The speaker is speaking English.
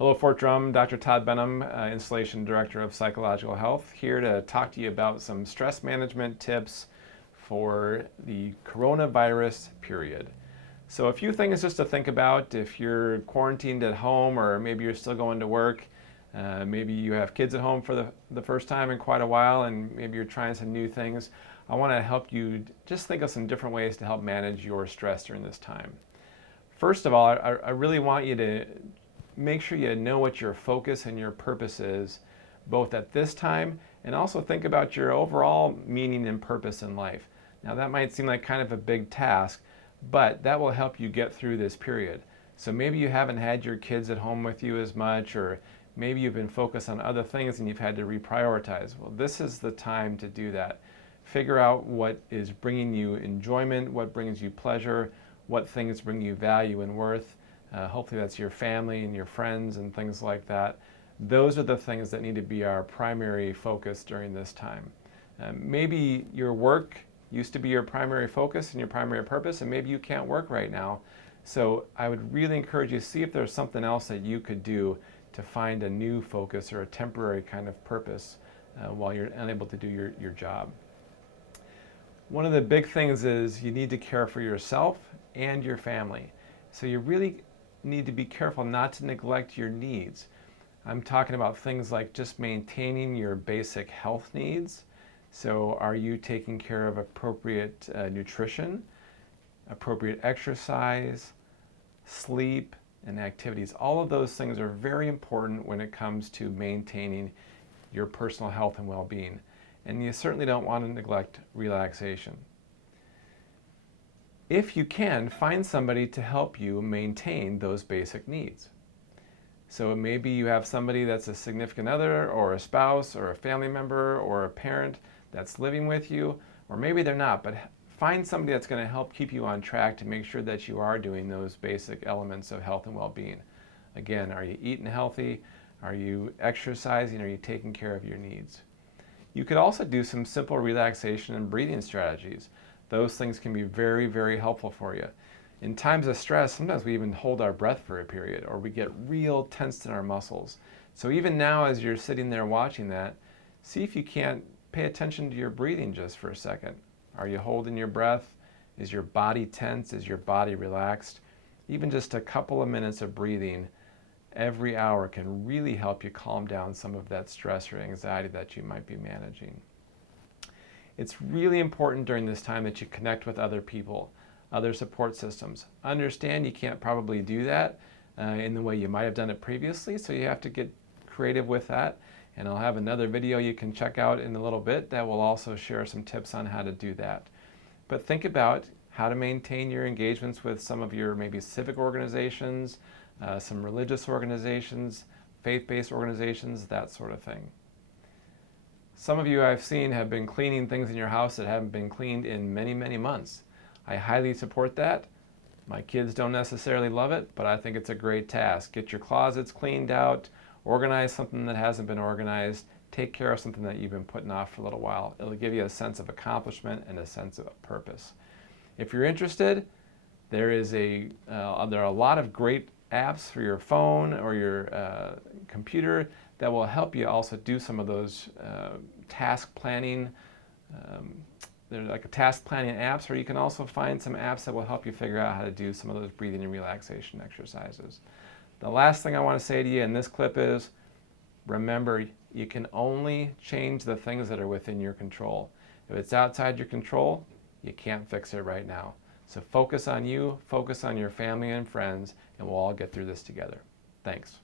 Hello, Fort Drum. Dr. Todd Benham, Installation Director of Psychological Health, here to talk to you about some stress management tips for the coronavirus period. So a few things just to think about if you're quarantined at home, or maybe you're still going to work. Maybe you have kids at home for the first time in quite a while, and maybe you're trying some new things. I want to help you just think of some different ways to help manage your stress during this time. First of all, I really want you to make sure you know what your focus and your purpose is, both at this time, and also think about your overall meaning and purpose in life. Now, that might seem like kind of a big task, but that will help you get through this period. So maybe you haven't had your kids at home with you as much, or maybe you've been focused on other things and you've had to reprioritize. Well, this is the time to do that. Figure out what is bringing you enjoyment, what brings you pleasure, what things bring you value and worth. Hopefully that's your family and your friends and things like that. Those are the things that need to be our primary focus during this time. Maybe your work used to be your primary focus and your primary purpose, and maybe you can't work right now. So I would really encourage you to see if there's something else that you could do to find a new focus or a temporary kind of purpose while you're unable to do your job. One of the big things is you need to care for yourself and your family. So you really need to be careful not to neglect your needs. I'm talking about things like just maintaining your basic health needs. So are you taking care of appropriate nutrition, appropriate exercise, sleep, and activities? All of those things are very important when it comes to maintaining your personal health and well-being. And you certainly don't want to neglect relaxation. If you can, find somebody to help you maintain those basic needs. So maybe you have somebody that's a significant other, or a spouse, or a family member, or a parent that's living with you, or maybe they're not, but find somebody that's going to help keep you on track to make sure that you are doing those basic elements of health and well-being. Again, are you eating healthy? Are you exercising? Are you taking care of your needs? You could also do some simple relaxation and breathing strategies. Those things can be very, very helpful for you. In times of stress, sometimes we even hold our breath for a period, or we get real tensed in our muscles. So even now, as you're sitting there watching that, see if you can't pay attention to your breathing just for a second. Are you holding your breath? Is your body tense? Is your body relaxed? Even just a couple of minutes of breathing every hour can really help you calm down some of that stress or anxiety that you might be managing. It's really important during this time that you connect with other people, other support systems. Understand you can't probably do that in the way you might have done it previously, so you have to get creative with that. And I'll have another video you can check out in a little bit that will also share some tips on how to do that. But think about how to maintain your engagements with some of your maybe civic organizations, some religious organizations, faith-based organizations, that sort of thing. Some of you I've seen have been cleaning things in your house that haven't been cleaned in many, many months. I highly support that. My kids don't necessarily love it, but I think it's a great task. Get your closets cleaned out, organize something that hasn't been organized, take care of something that you've been putting off for a little while. It'll give you a sense of accomplishment and a sense of purpose. If you're interested, there are a lot of great apps for your phone or your computer that will help you also do some of those task planning. They're like task planning apps, or you can also find some apps that will help you figure out how to do some of those breathing and relaxation exercises. The last thing I want to say to you in this clip is, remember, you can only change the things that are within your control. If it's outside your control, you can't fix it right now. So focus on you, focus on your family and friends, and we'll all get through this together. Thanks.